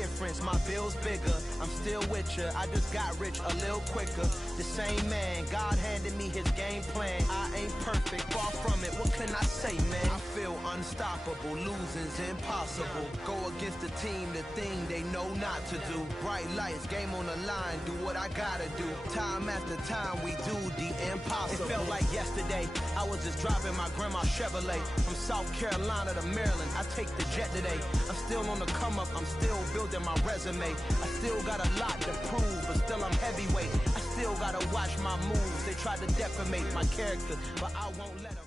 difference, my bill's bigger. I'm still with ya, I just got rich a little quicker. The same man, God handed me his game plan. I ain't perfect, far from it, what can I say, man? I feel unstoppable, losing's impossible. Go against the team, the thing they know not to do. Bright lights, game on the line, do what I gotta do. Time after time, we do the impossible. It felt like yesterday, I was just driving my grandma's Chevrolet. From South Carolina to Maryland, I take the jet today. I'm still on the come up, I'm still building my resume. I still got a lot to prove, but still I'm heavyweight. I still gotta watch my moves. They tried to defamate my character, but I won't let them.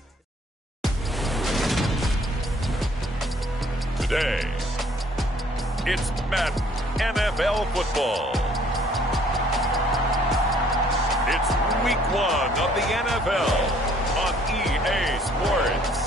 Today, it's Madden NFL football. It's week 1 of the NFL on EA Sports.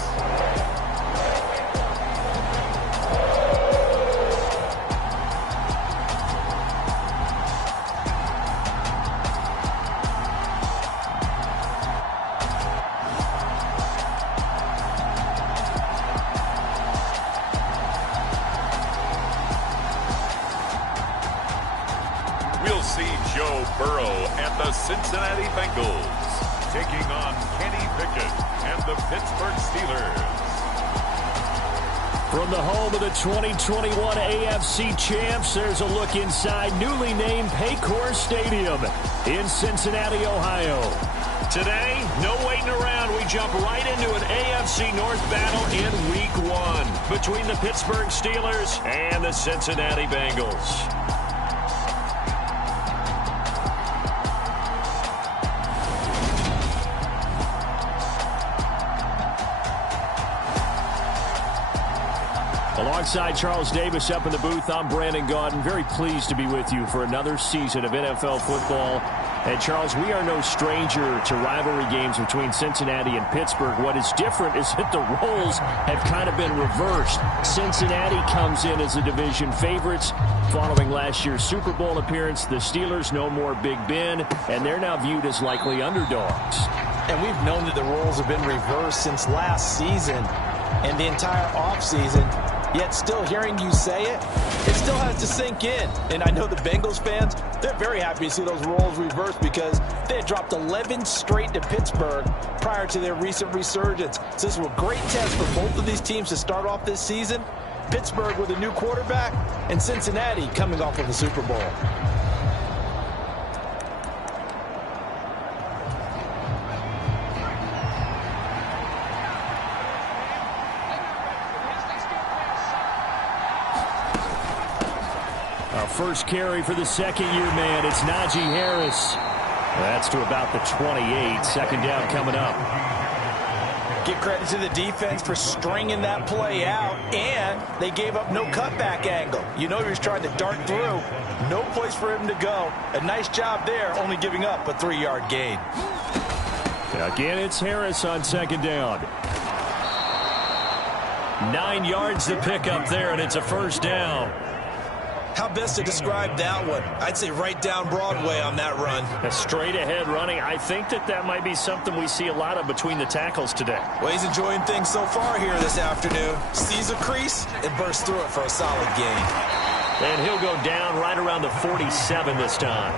We'll see Joe Burrow and the Cincinnati Bengals taking on Kenny Pickett and the Pittsburgh Steelers. From the home of the 2021 AFC champs, there's a look inside newly named Paycor Stadium in Cincinnati, Ohio. Today, no waiting around. We jump right into an AFC North battle in Week 1 between the Pittsburgh Steelers and the Cincinnati Bengals. Alongside Charles Davis up in the booth, I'm Brandon Gaudin. Very pleased to be with you for another season of NFL football. And Charles, we are no stranger to rivalry games between Cincinnati and Pittsburgh. What is different is that the roles have kind of been reversed. Cincinnati comes in as the division favorites following last year's Super Bowl appearance. The Steelers no more Big Ben, and they're now viewed as likely underdogs. And we've known that the roles have been reversed since last season and the entire offseason. Yet still hearing you say it, it still has to sink in. And I know the Bengals fans, they're very happy to see those roles reversed because they had dropped 11 straight to Pittsburgh prior to their recent resurgence. So this was a great test for both of these teams to start off this season. Pittsburgh with a new quarterback and Cincinnati coming off of the Super Bowl. First carry for the second-year man. It's Najee Harris. That's to about the 28. Second down coming up. Give credit to the defense for stringing that play out, and they gave up no cutback angle. You know he was trying to dart through. No place for him to go. A nice job there, only giving up a 3-yard gain. Again, it's Harris on second down. 9 yards to pick up there, and it's a first down. How best to describe that one? I'd say right down Broadway on that run. A straight-ahead running. I think that might be something we see a lot of between the tackles today. Well, he's enjoying things so far here this afternoon. Sees a crease and bursts through it for a solid gain. And he'll go down right around the 47 this time.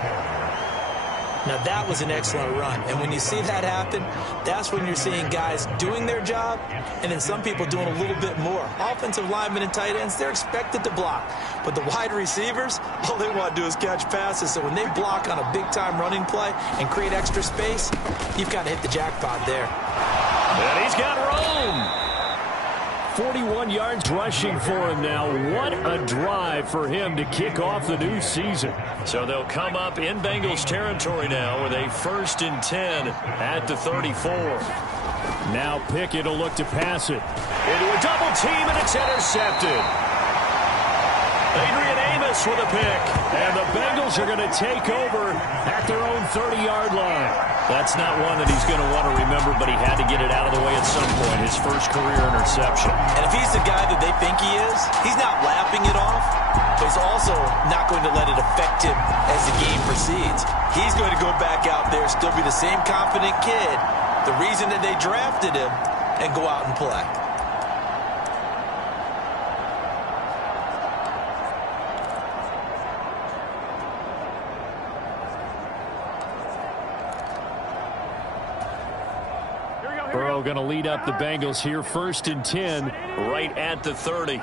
Now, that was an excellent run. And when you see that happen, that's when you're seeing guys doing their job and then some people doing a little bit more. Offensive linemen and tight ends, they're expected to block. But the wide receivers, all they want to do is catch passes. So when they block on a big-time running play and create extra space, you've got to hit the jackpot there. And he's got room. 41 yards rushing for him now. What a drive for him to kick off the new season. So they'll come up in Bengals territory now with a 1st and 10 at the 34. Now Pickett will look to pass it. Into a double team, and it's intercepted. Adrian Amos with a pick. And the Bengals are going to take over at their own 30-yard line. That's not one that he's going to want to remember, but he had to get it out of the way at some point. His first career interception. And if he's the guy that they think he is, he's not laughing it off, but he's also not going to let it affect him as the game proceeds. He's going to go back out there, still be the same confident kid, the reason that they drafted him, and go out and play. Burrow going to lead up the Bengals here, 1st and 10, right at the 30.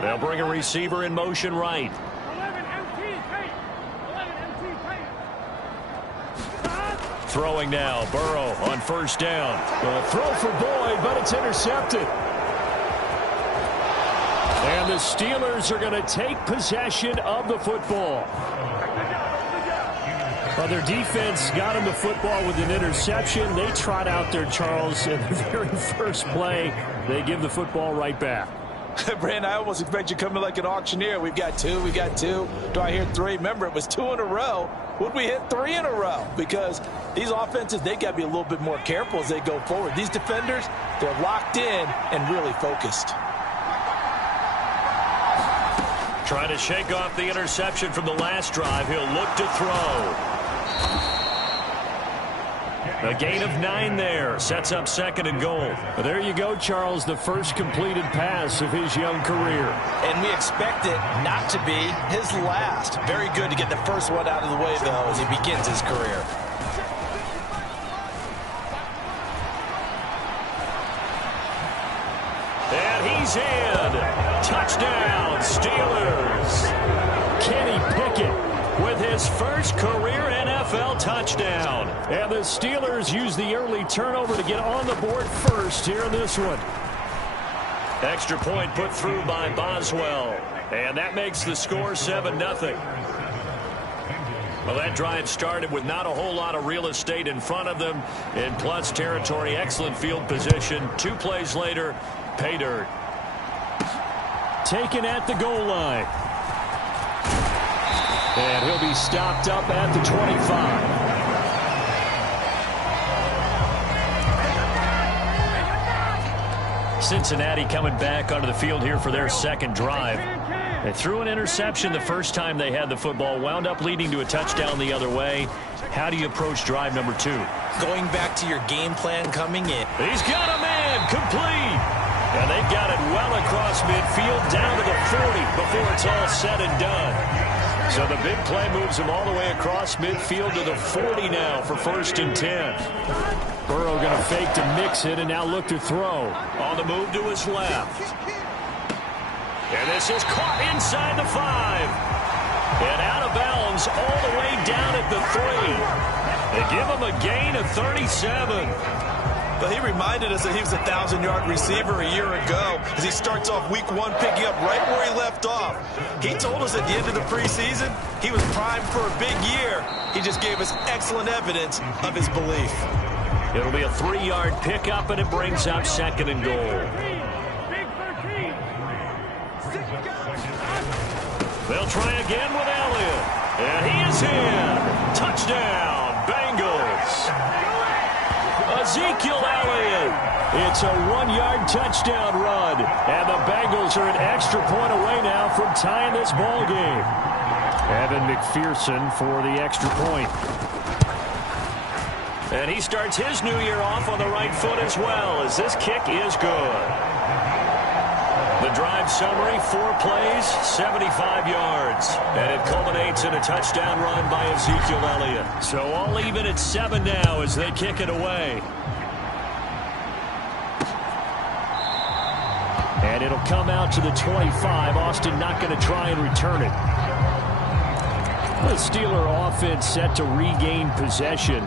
They'll bring a receiver in motion right. Throwing now, Burrow on 1st down. Throw for Boyd, but it's intercepted. And the Steelers are going to take possession of the football. Well, their defense got him the football with an interception. They trot out there, Charles, in the very first play. They give the football right back. Brandon, I almost expect you coming like an auctioneer. We've got 2, we got 2. Do I hear 3? Remember, it was 2 in a row. Would we hit 3 in a row? Because these offenses, they got to be a little bit more careful as they go forward. These defenders, they're locked in and really focused. Trying to shake off the interception from the last drive. He'll look to throw. A gain of 9 there. Sets up 2nd and goal. Well, there you go, Charles. The first completed pass of his young career. And we expect it not to be his last. Very good to get the first one out of the way, though, as he begins his career. And he's in. Touchdown, Steelers. Kenny Pickett with his first career NFL touchdown. And the Steelers use the early turnover to get on the board first here in this one. Extra point put through by Boswell. And that makes the score 7-0. Well, that drive started with not a whole lot of real estate in front of them. In plus territory, excellent field position. 2 plays later, pay dirt. Taken at the goal line. And he'll be stopped up at the 25. Cincinnati coming back onto the field here for their 2nd drive. They threw an interception the first time they had the football, wound up leading to a touchdown the other way. How do you approach drive number 2? Going back to your game plan coming in. He's got a man, complete. And they've got it well across midfield, down to the 40 before it's all said and done. So the big play moves him all the way across midfield to the 40 now for 1st and 10. Burrow going to fake to mix it and now look to throw. On the move to his left. And this is caught inside the 5. And out of bounds all the way down at the 3. They give him a gain of 37. But he reminded us that he was a 1,000-yard receiver a year ago as he starts off week 1 picking up right where he left off. He told us at the end of the preseason he was primed for a big year. He just gave us excellent evidence of his belief. It'll be a 3-yard pickup, and it brings up 2nd and goal. They'll try again with Elliott. And he is in. Touchdown, Bengals. Ezekiel Elliott. It's a 1-yard touchdown run. And the Bengals are an extra point away now from tying this ball game. Evan McPherson for the extra point. And he starts his new year off on the right foot as well, as this kick is good. The drive summary, 4 plays, 75 yards. And it culminates in a touchdown run by Ezekiel Elliott. So all even at 7 now as they kick it away. And it'll come out to the 25. Austin not going to try and return it. The Steeler offense set to regain possession.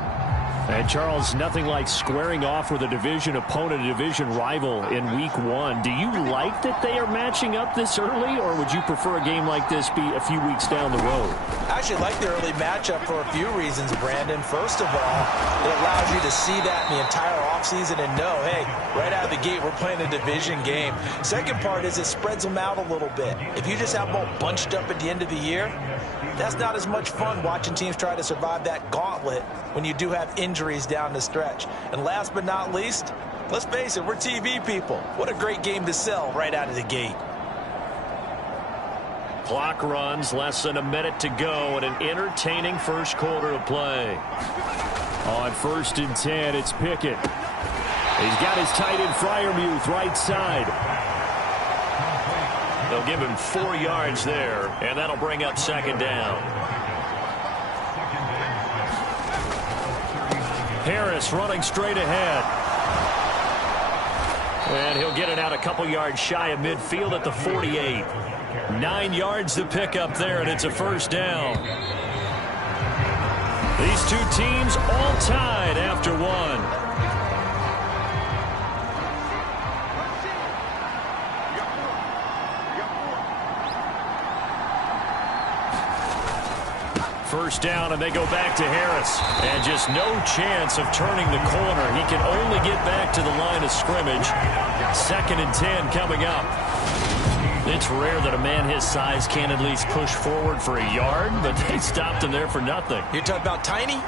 And, Charles, nothing like squaring off with a division opponent, a division rival in week 1. Do you like that they are matching up this early, or would you prefer a game like this be a few weeks down the road? I actually like the early matchup for a few reasons, Brandon. First of all, it allows you to see that in the entire offseason and know, hey, right out of the gate, we're playing a division game. Second part is it spreads them out a little bit. If you just have them all bunched up at the end of the year, that's not as much fun watching teams try to survive that gauntlet when you do have injuries down the stretch. And last but not least, let's face it, we're TV people. What a great game to sell right out of the gate. Clock runs, less than a minute to go, and an entertaining first quarter of play. On 1st and 10, it's Pickett. He's got his tight end Freiermuth right side. They'll give him 4 yards there, and that'll bring up 2nd down. Harris running straight ahead. And he'll get it out a couple yards shy of midfield at the 48. 9 yards to pick up there, and it's a first down. These two teams all tied after one. First down, and they go back to Harris. And just no chance of turning the corner. He can only get back to the line of scrimmage. 2nd and 10 coming up. It's rare that a man his size can at least push forward for a yard, but they stopped him there for nothing. You're talking about tiny?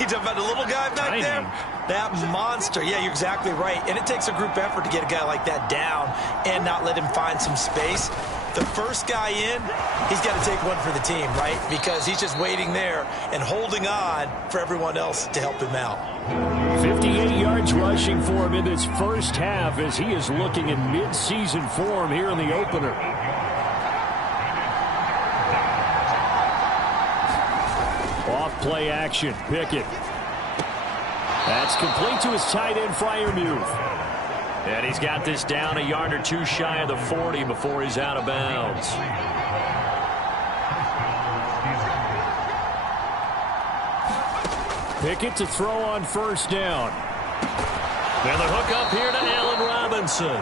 You're talking about the little guy back there? That monster. Yeah, you're exactly right. And it takes a group effort to get a guy like that down and not let him find some space. The first guy in, he's got to take one for the team, right? Because he's just waiting there and holding on for everyone else to help him out. 58 yards rushing for him in this first half as he is looking in mid-season form here in the opener. Off play action, Pickett. That's complete to his tight end, Freiermuth. And he's got this down a yard or two shy of the 40 before he's out of bounds. Pickett to throw on first down. And the hook up here to Allen Robinson.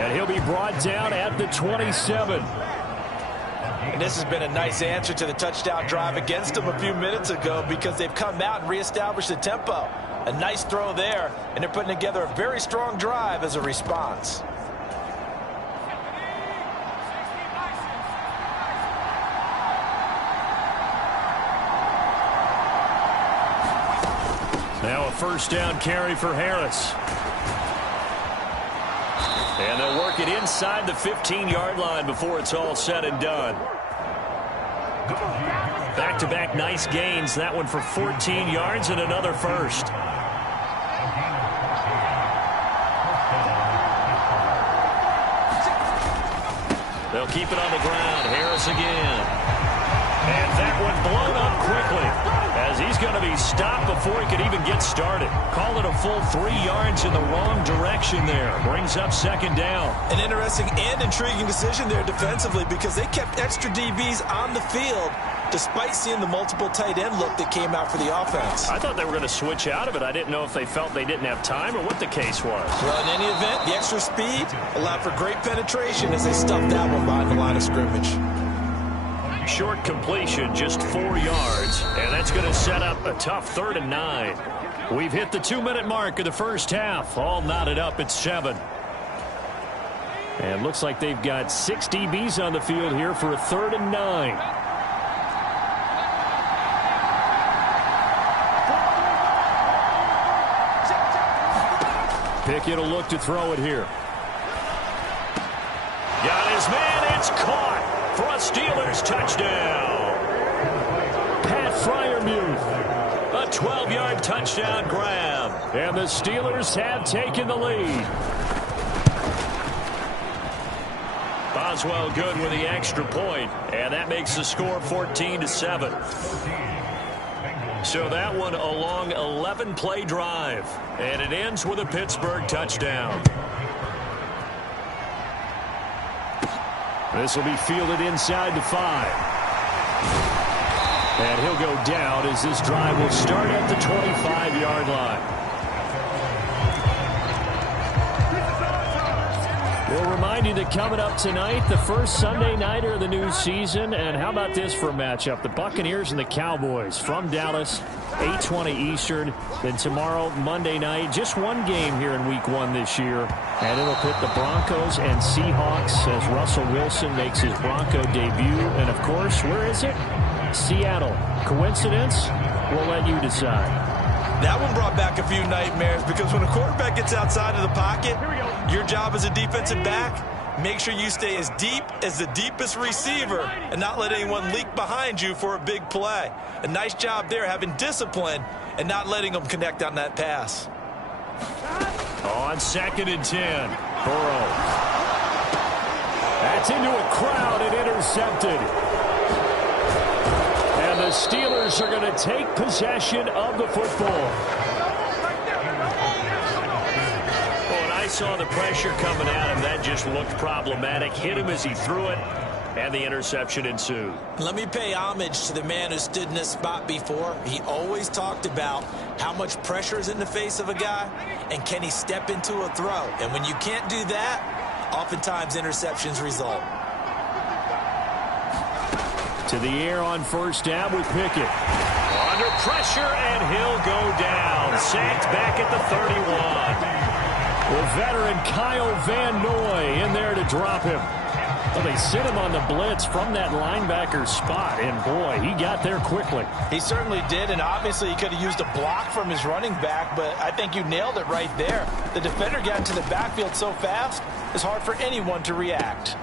And he'll be brought down at the 27. And this has been a nice answer to the touchdown drive against them a few minutes ago because they've come out and reestablished the tempo. A nice throw there, and they're putting together a very strong drive as a response. Now a first down carry for Harris. And they'll work it inside the 15-yard line before it's all said and done. Back-to-back nice gains. That one for 14 yards and another first. They'll keep it on the ground. Harris again. And that one blown up quickly as he's going to be stopped before he could even get started. Call it a full 3 yards in the wrong direction there. Brings up second down. An interesting and intriguing decision there defensively because they kept extra DBs on the field despite seeing the multiple tight end look that came out for the offense. I thought they were going to switch out of it. I didn't know if they felt they didn't have time or what the case was. Well, in any event, the extra speed allowed for great penetration as they stuffed that one behind the line of scrimmage. Short completion, just 4 yards, and that's going to set up a tough 3rd and 9. We've hit the 2-minute mark of the first half. All knotted up at 7. And looks like they've got 6 DBs on the field here for a 3rd and 9. Pickett will look to throw it here. Got his man. It's caught for a Steelers touchdown. Pat Freiermuth. A 12-yard touchdown grab. And the Steelers have taken the lead. Boswell good with the extra point, and that makes the score 14-7. So that one a long 11-play drive, and it ends with a Pittsburgh touchdown. This will be fielded inside the 5. And he'll go down as this drive will start at the 25-yard line. We'll remind you that coming up tonight, the first Sunday nighter of the new season. And how about this for a matchup? The Buccaneers and the Cowboys from Dallas, 8:20 Eastern. Then tomorrow, Monday night, just one game here in Week 1 this year. And it'll pit the Broncos and Seahawks as Russell Wilson makes his Bronco debut. And, of course, where is it? Seattle. Coincidence? We'll let you decide. That one brought back a few nightmares because when a quarterback gets outside of the pocket, your job as a defensive back, make sure you stay as deep as the deepest receiver and not let anyone leak behind you for a big play. A nice job there having discipline and not letting them connect on that pass. On 2nd and 10, Burrow. That's into a crowd and intercepted. And the Steelers are going to take possession of the football. When I saw the pressure coming at him, that just looked problematic. Hit him as he threw it, and the interception ensued. Let me pay homage to the man who stood in this spot before. He always talked about how much pressure is in the face of a guy, and can he step into a throw. And when you can't do that, oftentimes interceptions result. To the air on first down with Pickett. Under pressure, and he'll go down. Sacked back at the 31. The veteran Kyle Van Noy in there to drop him. Well, they sit him on the blitz from that linebacker spot, and boy, he got there quickly. He certainly did, and obviously he could have used a block from his running back, but I think you nailed it right there. The defender got into the backfield so fast, it's hard for anyone to react.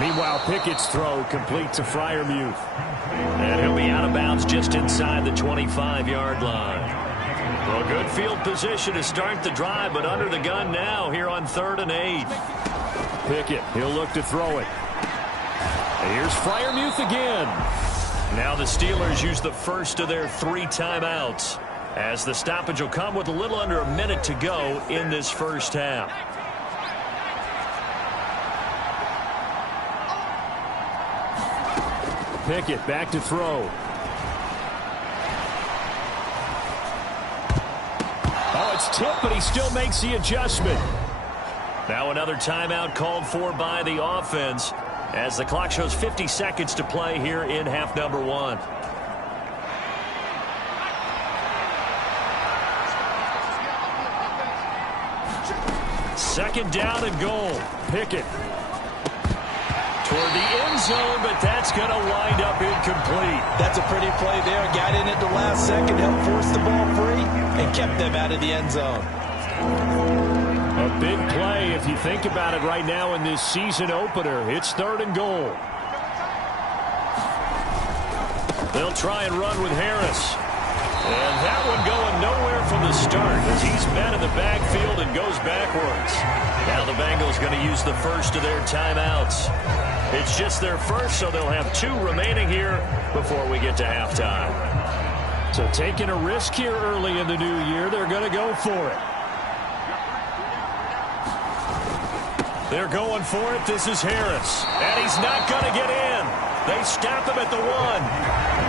Meanwhile, Pickett's throw complete to Freiermuth. And he'll be out of bounds just inside the 25-yard line. Well, good field position to start the drive, but under the gun now here on 3rd and 8. Pickett, he'll look to throw it. And here's Freiermuth again. Now the Steelers use the first of their 3 timeouts, as the stoppage will come with a little under a minute to go in this first half. Pickett back to throw. Oh, it's tipped, but he still makes the adjustment. Now another timeout called for by the offense, as the clock shows 50 seconds to play here in half number 1. Second down and goal. Pickett toward the end zone, but that's going to wind up incomplete. That's a pretty play there. Got in at the last second, helped force the ball free, and kept them out of the end zone. A big play if you think about it right now in this season opener. It's 3rd and goal. They'll try and run with Harris. And that one going nowhere from the start as he's met in the backfield and goes backwards. Now the Bengals going to use the first of their timeouts. It's just their first, so they'll have 2 remaining here before we get to halftime. So taking a risk here early in the new year, they're going to go for it. They're going for it. This is Harris. And he's not going to get in. They stop him at the 1.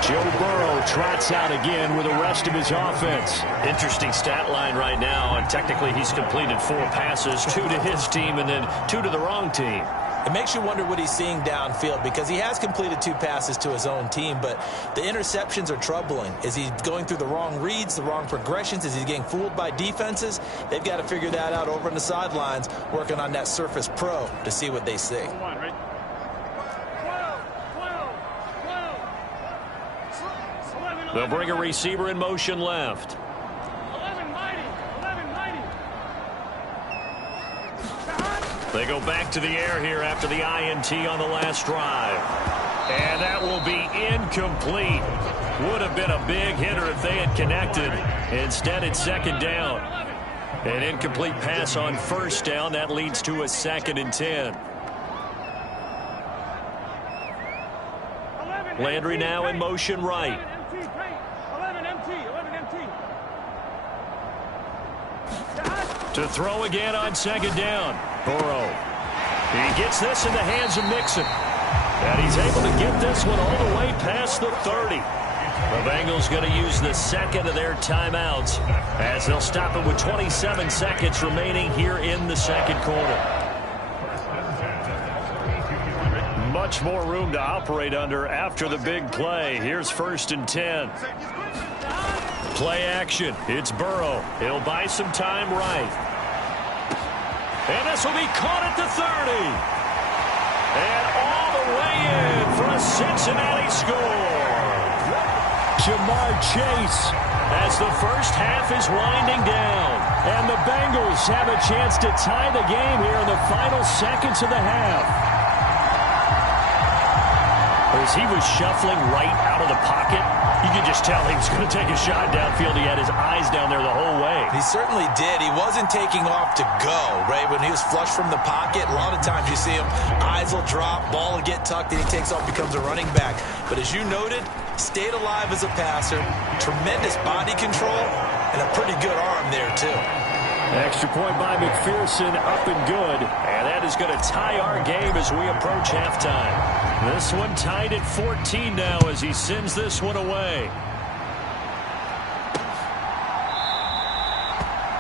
Joe Burrow trots out again with the rest of his offense. Interesting stat line right now. And technically he's completed 4 passes, 2 to his team and then 2 to the wrong team. It makes you wonder what he's seeing downfield, because he has completed 2 passes to his own team, but the interceptions are troubling. Is he going through the wrong reads, the wrong progressions? Is he getting fooled by defenses? They've got to figure that out over on the sidelines, working on that Surface Pro to see what they see. They'll bring a receiver in motion left. They go back to the air here after the INT on the last drive. And that will be incomplete. Would have been a big hitter if they had connected. Instead, it's 2nd down. An incomplete pass on 1st down. That leads to a 2nd and 10. Landry now in motion right. To throw again on 2nd down. Burrow. He gets this in the hands of Mixon. And he's able to get this one all the way past the 30. The Bengals going to use the 2nd of their timeouts as they'll stop it with 27 seconds remaining here in the 2nd quarter. Much more room to operate under after the big play. Here's 1st and 10. Play action. It's Burrow. He'll buy some time right. And this will be caught at the 30. And all the way in for a Cincinnati score. Jamar Chase as the first half is winding down. And the Bengals have a chance to tie the game here in the final seconds of the half. As he was shuffling right out of the pocket, you could just tell he was going to take a shot downfield. He had his eyes down there the whole way. He certainly did. He wasn't taking off to go, right? When he was flush from the pocket, a lot of times you see him, eyes will drop, ball will get tucked, and he takes off, becomes a running back. But as you noted, stayed alive as a passer, tremendous body control, and a pretty good arm there, too. Extra point by McPherson, up and good. And that is going to tie our game as we approach halftime. This one tied at 14 now as he sends this one away.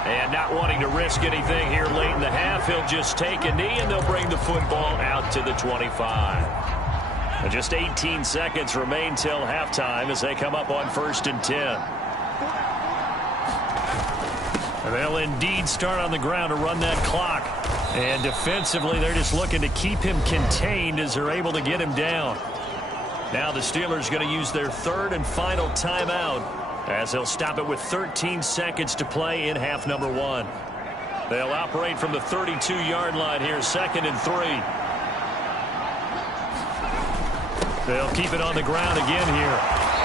And not wanting to risk anything here late in the half, he'll just take a knee and they'll bring the football out to the 25. And just 18 seconds remain till halftime as they come up on 1st and 10. And they'll indeed start on the ground to run that clock. And defensively, they're just looking to keep him contained as they're able to get him down. Now the Steelers going to use their third and final timeout as they'll stop it with 13 seconds to play in half number 1. They'll operate from the 32-yard line here, 2nd and 3. They'll keep it on the ground again here.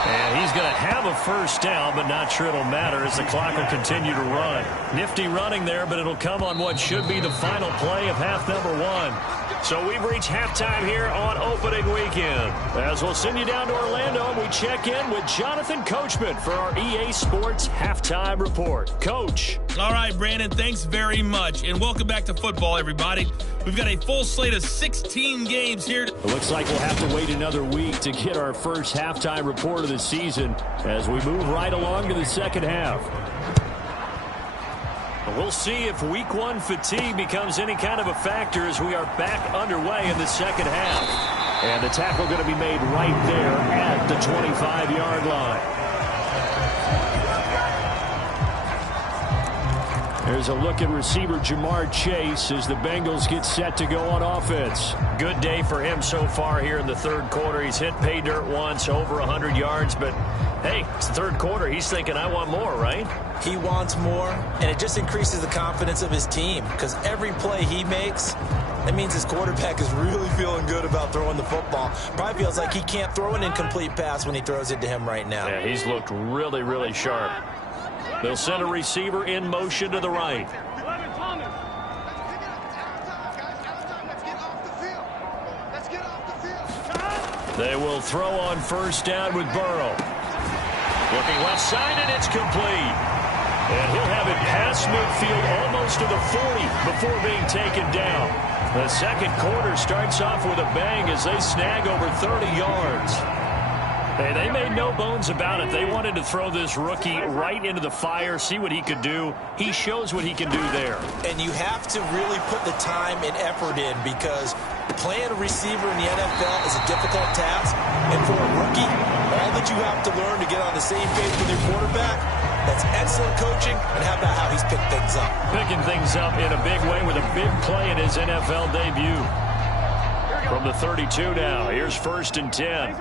And he's going to have a first down, but not sure it'll matter as the clock will continue to run. Nifty running there, but it'll come on what should be the final play of half number 1. So we've reached halftime here on opening weekend. As we'll send you down to Orlando, and we check in with Jonathan Coachman for our EA Sports Halftime Report. Coach. All right, Brandon, thanks very much. And welcome back to football, everybody. We've got a full slate of 16 games here. It looks like we'll have to wait another week to get our first halftime report of the season as we move right along to the second half. We'll see if week 1 fatigue becomes any kind of a factor as we are back underway in the second half. And the tackle going to be made right there at the 25-yard line. There's a look at receiver Jamar Chase as the Bengals get set to go on offense. Good day for him so far here in the third quarter. He's hit pay dirt once, over 100 yards, but hey, it's the third quarter. He's thinking, I want more, right? He wants more, and it just increases the confidence of his team because every play he makes, that means his quarterback is really feeling good about throwing the football. Probably feels like he can't throw an incomplete pass when he throws it to him right now. Yeah, he's looked really, really sharp. They'll send a receiver in motion to the right. They will throw on first down with Burrow. Looking left side, and it's complete. And he'll have it past midfield almost to the 40 before being taken down. The second quarter starts off with a bang as they snag over 30 yards. Hey, they made no bones about it. They wanted to throw this rookie right into the fire, see what he could do. He shows what he can do there. And you have to really put the time and effort in because playing a receiver in the NFL is a difficult task. And for a rookie, all that you have to learn to get on the same page with your quarterback, that's excellent coaching. And how about how he's picked things up? Picking things up in a big way with a big play in his NFL debut. From the 32 now, here's 1st and 10.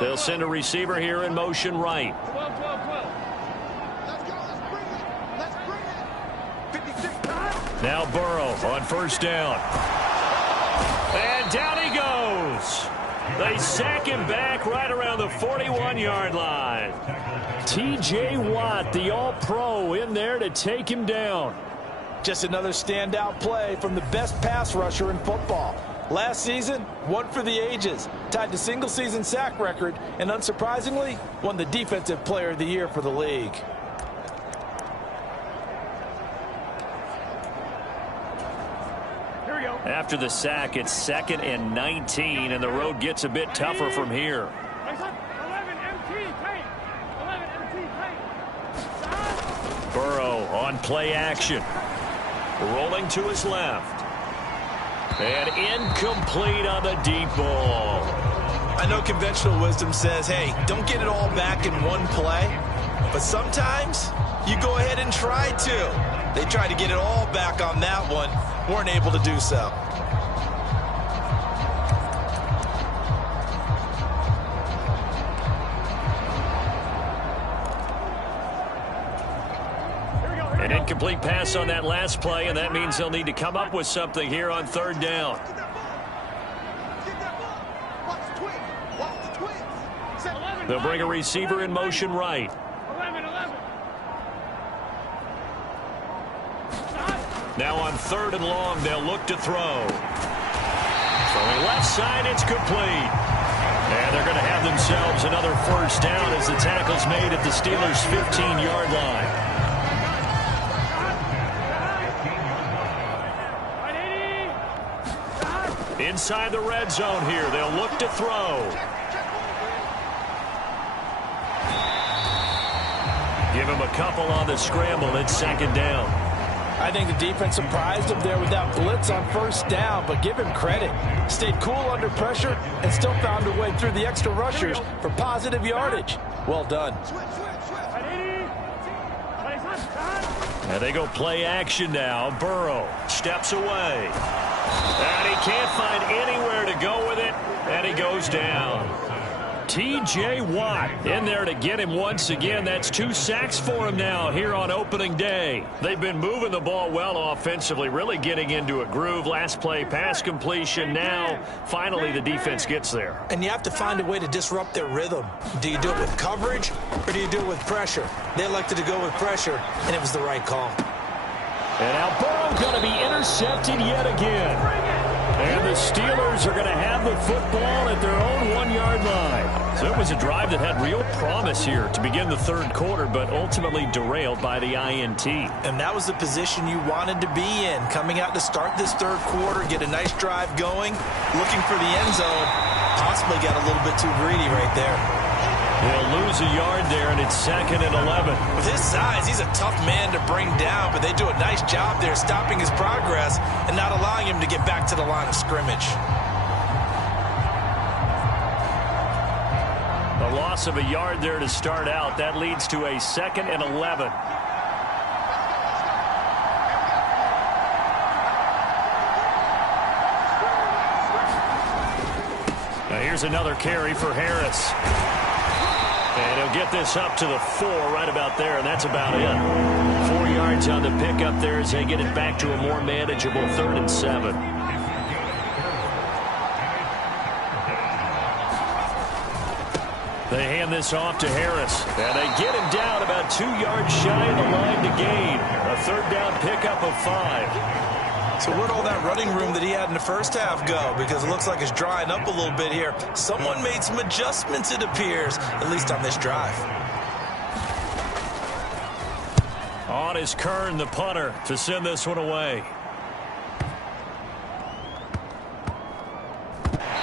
They'll send a receiver here in motion right. Now Burrow on first down. And down he goes. They sack him back right around the 41-yard line. T.J. Watt, the All-Pro, in there to take him down. Just another standout play from the best pass rusher in football. Last season, one for the ages, tied the single-season sack record, and unsurprisingly, won the Defensive Player of the Year for the league. Here we go. After the sack, it's 2nd and 19, and the road gets a bit tougher from here. 11 MT, tight. 11 MT, tight. Burrow on play action. Rolling to his left. And incomplete on the deep ball. I know conventional wisdom says, hey, don't get it all back in one play. But sometimes you go ahead and try to. They tried to get it all back on that one. Weren't able to do so. An incomplete pass on that last play, and that means they'll need to come up with something here on 3rd down. They'll bring a receiver in motion right. Now on 3rd and long, they'll look to throw. Throwing left side, it's complete. And they're going to have themselves another first down as the tackle's made at the Steelers' 15-yard line. Inside the red zone here, they'll look to throw. Give him a couple on the scramble. It's 2nd down. I think the defense surprised him there with that blitz on 1st down, but give him credit. Stayed cool under pressure and still found a way through the extra rushers for positive yardage. Well done. And they go play action now. Burrow steps away. And he can't find anywhere to go with it, and he goes down. T.J. Watt in there to get him once again. That's 2 sacks for him now here on opening day. They've been moving the ball well offensively, really getting into a groove. Last play, pass completion. Now, finally, the defense gets there. And you have to find a way to disrupt their rhythm. Do you do it with coverage, or do you do it with pressure? They elected to go with pressure, and it was the right call. And now Burrow going to be intercepted yet again. And the Steelers are going to have the football at their own 1-yard line. So it was a drive that had real promise here to begin the 3rd quarter, but ultimately derailed by the INT. And that was the position you wanted to be in. Coming out to start this 3rd quarter, get a nice drive going, looking for the end zone. Possibly got a little bit too greedy right there. They'll lose a yard there, and it's 2nd and 11. With his size, he's a tough man to bring down, but they do a nice job there stopping his progress and not allowing him to get back to the line of scrimmage. A loss of a yard there to start out. That leads to a 2nd and 11. Now here's another carry for Harris. And he'll get this up to the 4 right about there, and that's about it. 4 yards on the pickup there as they get it back to a more manageable 3rd and 7. They hand this off to Harris, and they get him down about 2 yards shy of the line to gain. A 3rd down pickup of 5. So where'd all that running room that he had in the first half go? Because it looks like it's drying up a little bit here. Someone made some adjustments, it appears, at least on this drive. On is Kern, the punter, to send this one away.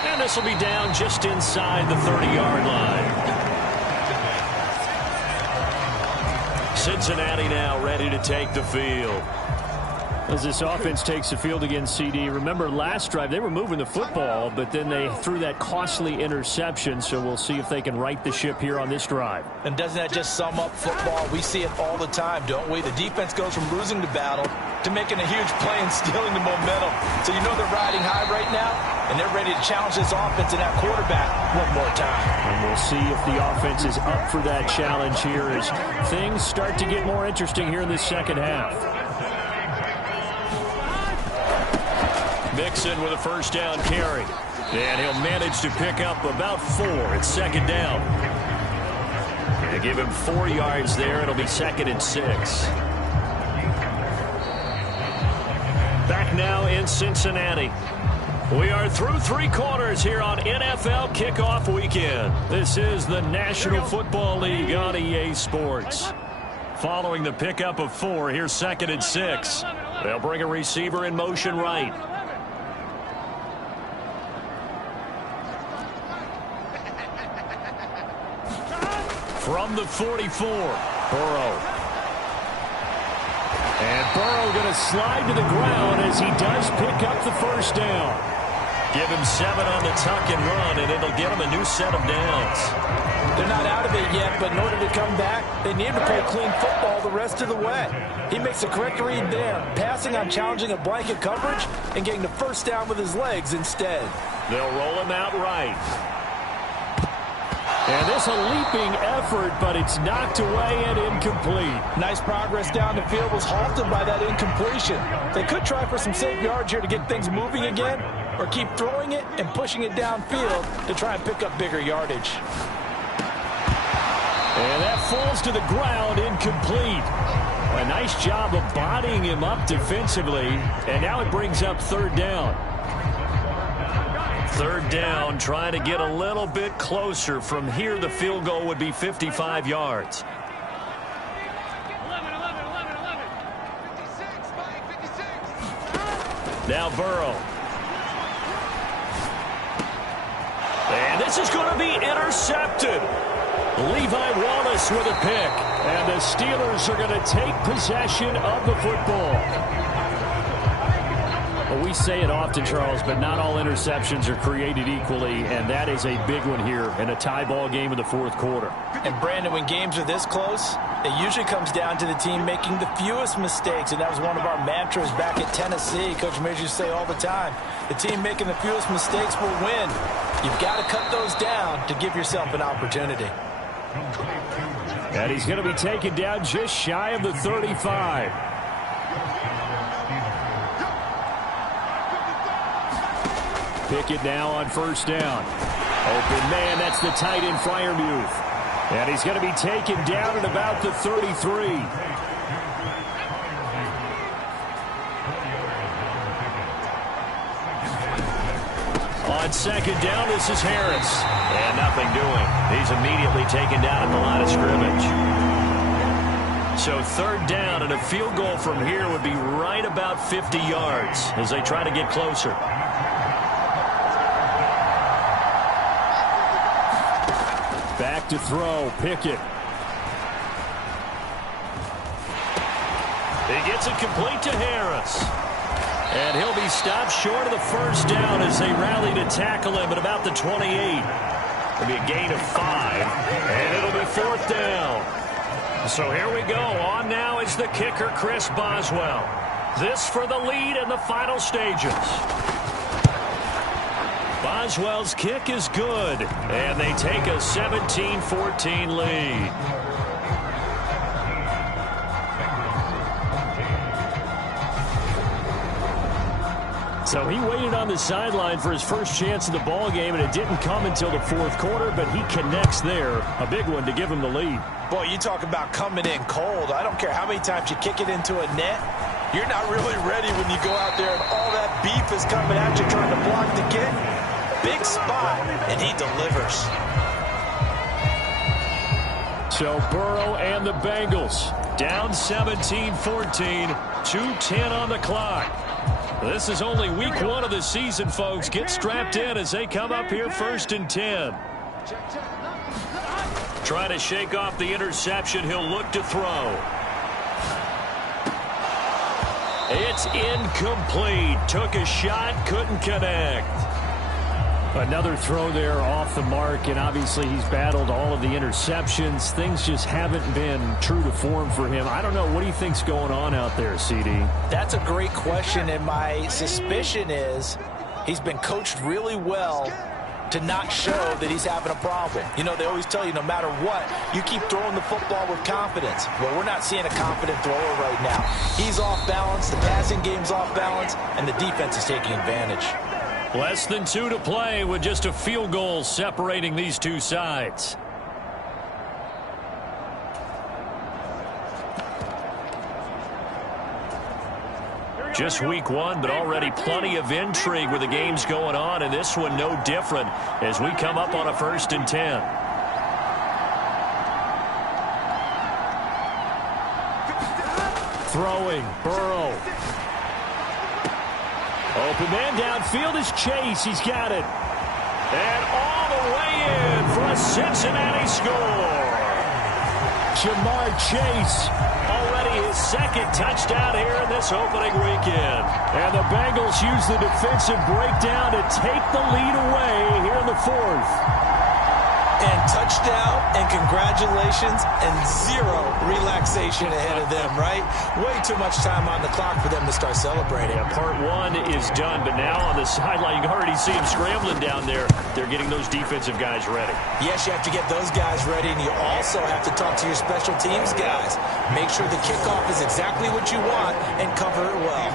And this will be down just inside the 30-yard line. Cincinnati now ready to take the field. As this offense takes the field against CD, remember last drive they were moving the football, but then they threw that costly interception, so we'll see if they can right the ship here on this drive. And doesn't that just sum up football? We see it all the time, don't we? The defense goes from losing the battle to making a huge play and stealing the momentum. So you know they're riding high right now, and they're ready to challenge this offense and that quarterback one more time. And we'll see if the offense is up for that challenge here as things start to get more interesting here in this 2nd half. Mixon with a 1st down carry. And he'll manage to pick up about 4. It's 2nd down. They give him 4 yards there. It'll be 2nd and 6. Back now in Cincinnati. We are through 3 quarters here on NFL Kickoff Weekend. This is the National Football League on EA Sports. Following the pickup of 4, here's 2nd and 6. They'll bring a receiver in motion right. From the 44, Burrow. And Burrow going to slide to the ground as he does pick up the 1st down. Give him 7 on the tuck and run, and it'll get him a new set of downs. They're not out of it yet, but in order to come back, they need to play clean football the rest of the way. He makes the correct read there, passing on challenging a blanket coverage and getting the 1st down with his legs instead. They'll roll him out right. And this a leaping effort, but it's knocked away and incomplete. Nice progress down the field was halted by that incompletion. They could try for some safe yards here to get things moving again, or keep throwing it and pushing it downfield to try and pick up bigger yardage. And that falls to the ground, incomplete. A nice job of bodying him up defensively, and now it brings up third down. Third down, trying to get a little bit closer. From here, the field goal would be 55 yards. Now Burrow. And this is going to be intercepted. Levi Wallace with a pick. And the Steelers are going to take possession of the football. Well, we say it often, Charles, but not all interceptions are created equally, and that is a big one here in a tie ball game in the fourth quarter. And, Brandon, when games are this close, it usually comes down to the team making the fewest mistakes, and that was one of our mantras back at Tennessee. Coach Mears used to say all the time, the team making the fewest mistakes will win. You've got to cut those down to give yourself an opportunity. And he's going to be taken down just shy of the 35. Pickett now on first down. Open man, that's the tight end Freiermuth. And he's going to be taken down at about the 33. On second down, this is Harris. And nothing doing. He's immediately taken down at the line of scrimmage. So third down and a field goal from here would be right about 50 yards as they try to get closer. Back to throw, Pickett. He gets it complete to Harris. And he'll be stopped short of the first down as they rally to tackle him at about the 28. It'll be a gain of 5, and it'll be fourth down. So here we go. On now is the kicker, Chris Boswell. This for the lead in the final stages. Boswell's kick is good, and they take a 17-14 lead. So he waited on the sideline for his first chance of the ball game, and it didn't come until the fourth quarter, but he connects there. A big one to give him the lead. Boy, you talk about coming in cold. I don't care how many times you kick it into a net. You're not really ready when you go out there and all that beef is coming at you trying to block the kick. Big spot, and he delivers. So Burrow and the Bengals down 17-14, 2:10 on the clock. This is only week 1 of the season, folks. Get strapped in as they come up here first and 10. Trying to shake off the interception. He'll look to throw. It's incomplete. Took a shot, couldn't connect. Another throw there off the mark, and obviously he's battled all of the interceptions. Things just haven't been true to form for him. I don't know. What do you think's going on out there, CD? That's a great question, and my suspicion is he's been coached really well to not show that he's having a problem. You know, they always tell you no matter what, you keep throwing the football with confidence. Well, we're not seeing a confident thrower right now. He's off balance, the passing game's off balance, and the defense is taking advantage. Less than 2 to play with just a field goal separating these two sides. Just week 1, but already plenty of intrigue with the games going on, and this one no different as we come up on a first and 10. Throwing, Burrow. Open man downfield is Chase. He's got it. And all the way in for a Cincinnati score. Jamar Chase, already his second touchdown here in this opening weekend. And the Bengals use the defensive breakdown to take the lead away here in the fourth. And touchdown, and congratulations, and 0 relaxation ahead of them, right? Way too much time on the clock for them to start celebrating. Yeah, part 1 is done, but now on the sideline, you can already see him scrambling down there. They're getting those defensive guys ready. Yes, you have to get those guys ready, and you also have to talk to your special teams guys. Make sure the kickoff is exactly what you want and cover it well.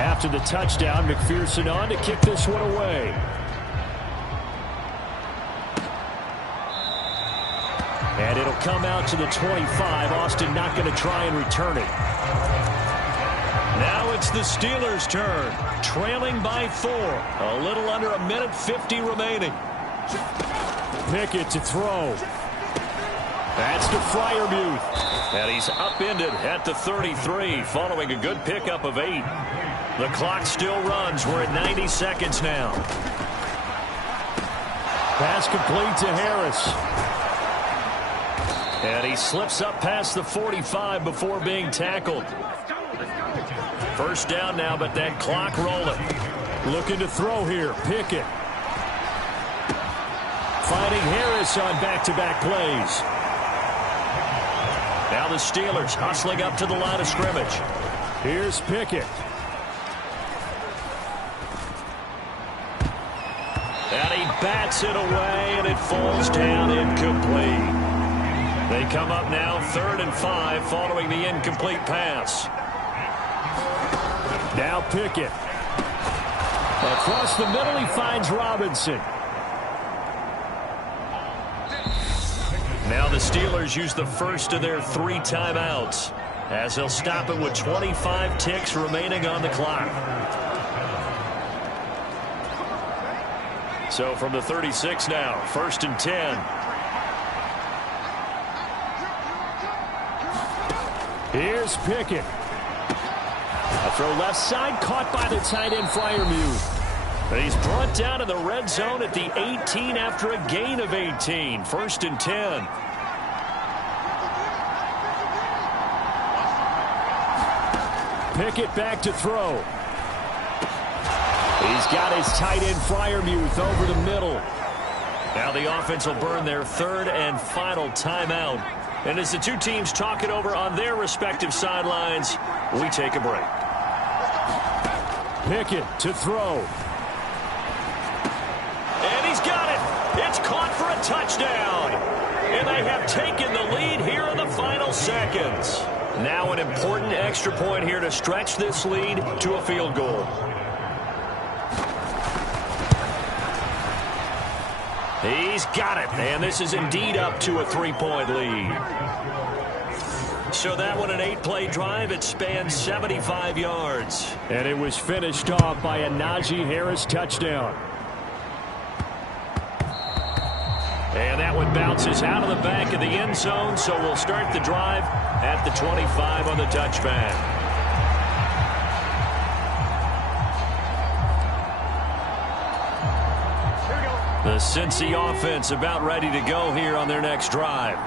After the touchdown, McPherson on to kick this one away. And it'll come out to the 25. Austin not going to try and return it. Now it's the Steelers' turn, trailing by 4. A little under 1:50 remaining. Pickett to throw. That's to Freiermuth. And he's upended at the 33, following a good pickup of 8. The clock still runs. We're at 90 seconds now. Pass complete to Harris. And he slips up past the 45 before being tackled. First down now, but that clock rolling. Looking to throw here. Pickett. Finding Harris on back-to-back plays. Now the Steelers hustling up to the line of scrimmage. Here's Pickett. And he bats it away, and it falls down incomplete. They come up now 3rd and 5 following the incomplete pass. Now Pickett. Across the middle, he finds Robinson. Now the Steelers use the first of their 3 timeouts as they'll stop it with 25 ticks remaining on the clock. So from the 36 now, 1st and 10. Here's Pickett. A throw left side, caught by the tight end Freiermuth. He's brought down in the red zone at the 18 after a gain of 18. 1st and 10. Pickett back to throw. He's got his tight end Freiermuth over the middle. Now the offense will burn their 3rd and final timeout. And as the two teams talk it over on their respective sidelines, we take a break. Pickett to throw. And he's got it. It's caught for a touchdown. And they have taken the lead here in the final seconds. Now an important extra point here to stretch this lead to a field goal. He's got it, and this is indeed up to a 3-point lead. So that one, an 8-play drive. It spans 75 yards. And it was finished off by a Najee Harris touchdown. And that one bounces out of the back of the end zone, so we'll start the drive at the 25 on the touchback. The Cincy offense about ready to go here on their next drive.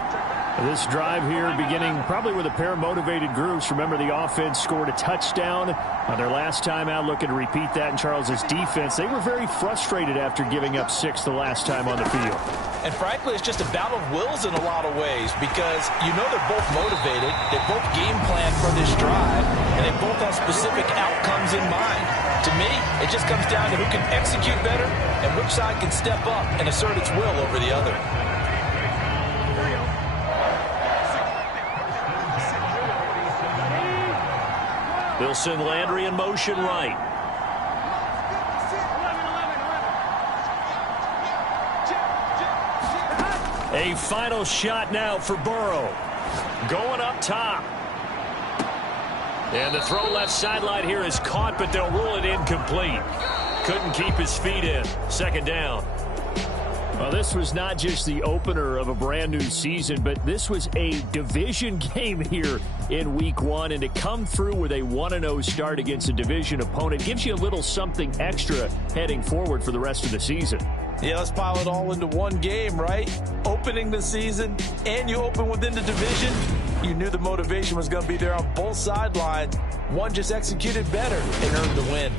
This drive here beginning probably with a pair of motivated groups. Remember, the offense scored a touchdown on their last time out. Looking to repeat that in Charles's defense. They were very frustrated after giving up 6 the last time on the field. And frankly, it's just a battle of wills in a lot of ways because you know they're both motivated. They both game plan for this drive, and they both have specific outcomes in mind. To me, it just comes down to who can execute better and which side can step up and assert its will over the other. They'll send Landry in motion right. A final shot now for Burrow. Going up top. And the throw left sideline here is caught, but they'll rule it incomplete. Couldn't keep his feet in. 2nd down. Well, this was not just the opener of a brand new season, but this was a division game here in week 1. And to come through with a 1-0 start against a division opponent gives you a little something extra heading forward for the rest of the season. Yeah, let's pile it all into one game, right? Opening the season, and you open within the division. You knew the motivation was going to be there on both sidelines. One just executed better and earned the win.